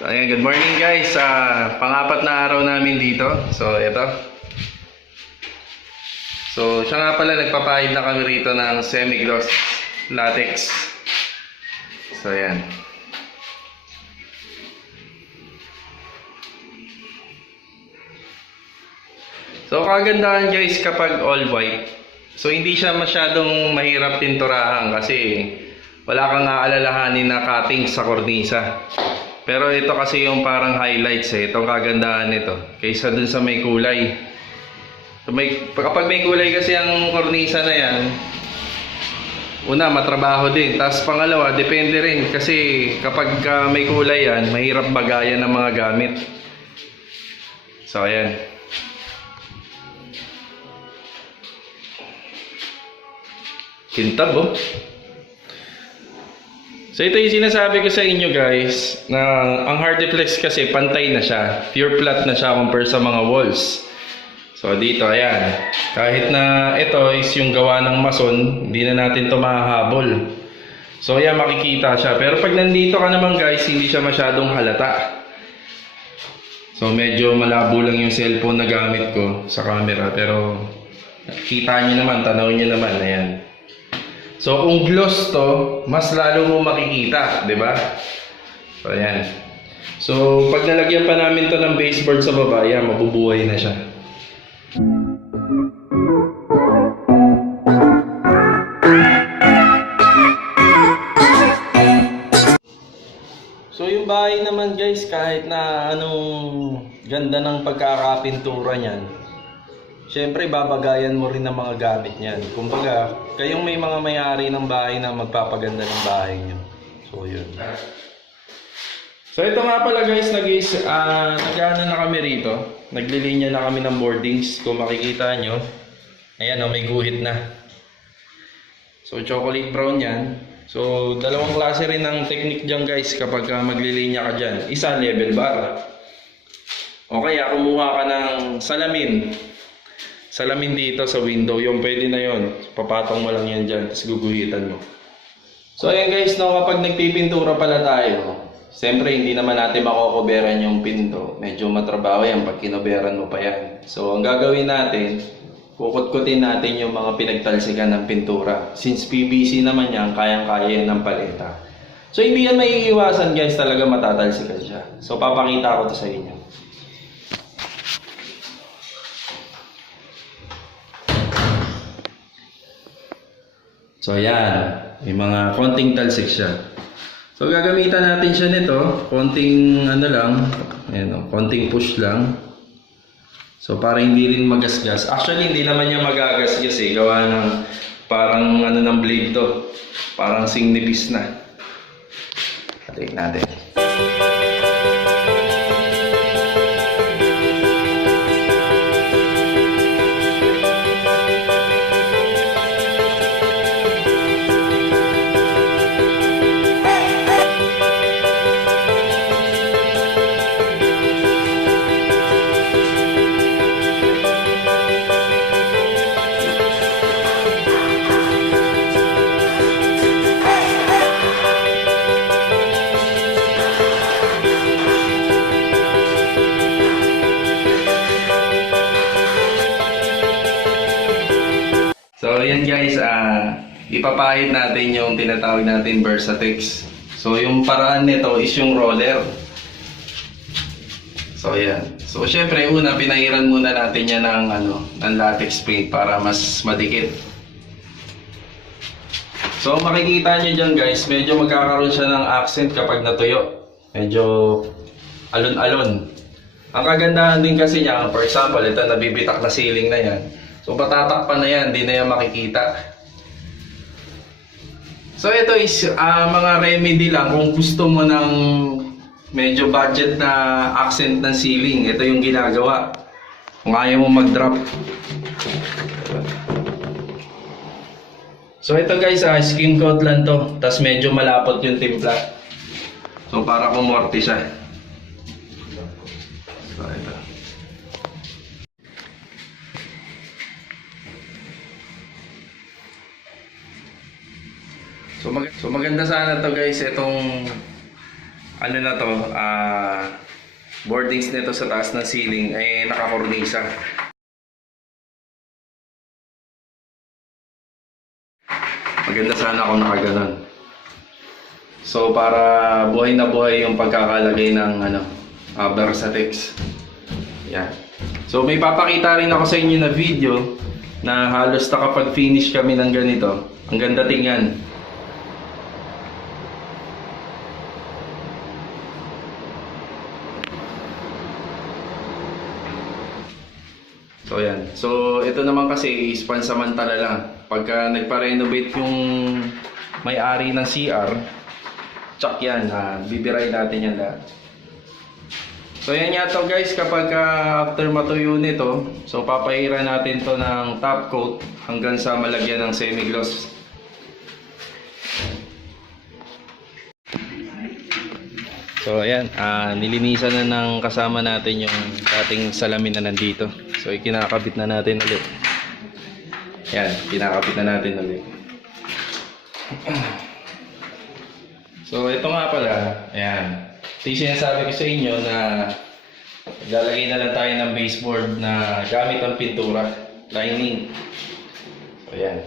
So ayan, good morning guys. Pang-apat na araw namin dito. So ito. So siya nga pala, nagpapahid na kami rito ng semi-gloss latex. So ayan. So kagandahan guys kapag all white. So hindi siya masyadong mahirap pinturahan kasi wala kang aalalahanin na cutting sa kornisa. Pero ito kasi yung parang highlights itong kagandahan nito kaysa dun sa may kulay. So kapag may kulay kasi ang kornisa na yan, una matrabaho din. Tapos pangalawa, depende rin kasi kapag may kulay yan, mahirap bagayan ng mga gamit. So ayan. Kintab oh. So ito yung sinasabi ko sa inyo guys, na ang Hardiflex kasi pantay na siya, pure flat na siya compare sa mga walls. So dito ayan, kahit na ito is yung gawa ng mason, hindi na natin ito mahahabol. So ayan, makikita siya, pero pag nandito ka naman guys, hindi siya masyadong halata. So medyo malabo lang yung cellphone na gamit ko sa camera, pero kita nyo naman, tanaw nyo naman, ayan. So kung gloss to, mas lalo mo makikita, 'di ba? So ayan. So pag nalagyan pa namin to ng baseboard sa baba, ayan, mabubuhay na siya. So yung bahay naman guys, kahit na anong ganda ng pagkakapintura niyan, siyempre babagayan mo rin ng mga gamit niyan. Kumbaga, kayong may mga may-ari ng bahay na magpapaganda ng bahay niyo. So yun. So ito nga pala guys, nag-ano na kami rito. Naglilinya na kami ng boardings. Kung makikita nyo, ayan o, may guhit na. So chocolate brown yan. So dalawang klase rin ng technique dyan guys kapag maglilinya ka dyan. Isa, level bar. O kaya kumuha ka ng salamin. Salamin dito sa window, yung pwede na yon. Papatong mo lang yan dyan, tapos guguhitan mo. So ayan guys, no, kapag nagpipintura pala tayo, siyempre hindi naman natin makokoberan yung pinto. Medyo matrabaho yan pag kinoberan mo pa yan. So ang gagawin natin, kukutkutin natin yung mga pinagtalsikan ng pintura. Since PVC naman yan, kayang-kaya yan ng paleta. So hindi yan maiiwasan guys, talaga matatalsikan siya. So papakita ko to sa inyo. So ayan, may mga konting talsik siya. So gagamitan natin siya nito, konting ano lang, ayan, konting push lang. So para hindi rin magasgas. Actually hindi naman niya magagasgas eh, gawa ng parang ano ng blade to. Parang singnipis na. Tingnan natin. So yan guys, ipapahid natin yung tinatawag natin Versatex. So yung paraan nito is yung roller. So yan. So syempre una, pinahiran muna natin yan ng latex paint para mas madikit. So makikita nyo dyan guys, medyo magkakaroon siya ng accent kapag natuyo. Medyo alon-alon. Ang kagandahan din kasi niya, for example, ito nabibitak na ceiling na yan. So patatakpan na yan, hindi na yan makikita. So ito is mga remedy lang kung gusto mo ng medyo budget na accent ng ceiling. Ito yung ginagawa. Kung ayaw mo mag-drop. So ito guys, skim coat lang to. Tapos medyo malapot yung timpla. So para kumorte siya. So ito. So maganda sana to guys, itong ano na to, boardings nito sa taas ng ceiling ay nakakornisa. Maganda sana kung nakaganon. So para buhay na buhay yung pagkakalagay ng Versatex. Yan. So may papakita rin ako sa inyo na video na halos nakapag-finish kami ng ganito. Ang ganda tingnan. So yan. So ito naman kasi is pansamantala lang. Pagka nagpa-renovate yung may-ari ng CR, tsak yan, bibiray natin yan lahat. So yan nga to guys, kapag after matuyo nito, so papahiran natin to ng top coat hanggang sa malagyan ng semi-gloss. So ayan, nilinisan na ng kasama natin yung dating salamin na nandito. So ikinakabit na natin ulit. Yan, kinakabit na natin ulit. So ito nga pala, ayan. Ito yung sinasabi ko sa inyo na lalagay na lang tayo ng baseboard na gamit ang pintura, lining. So ayan.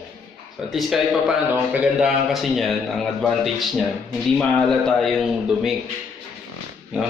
So at least kahit pa paano, kagandahan kasi niyan, ang advantage niyan, hindi mahalata yung dumi. No?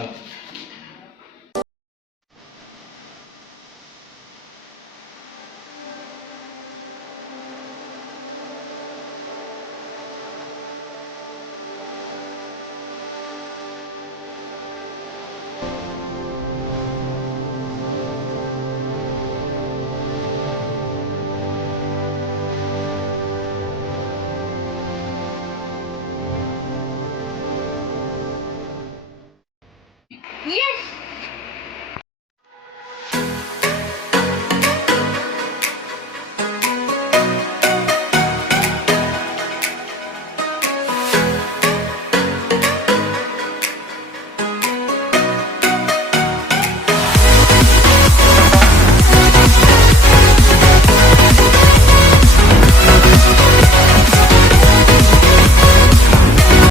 Yes!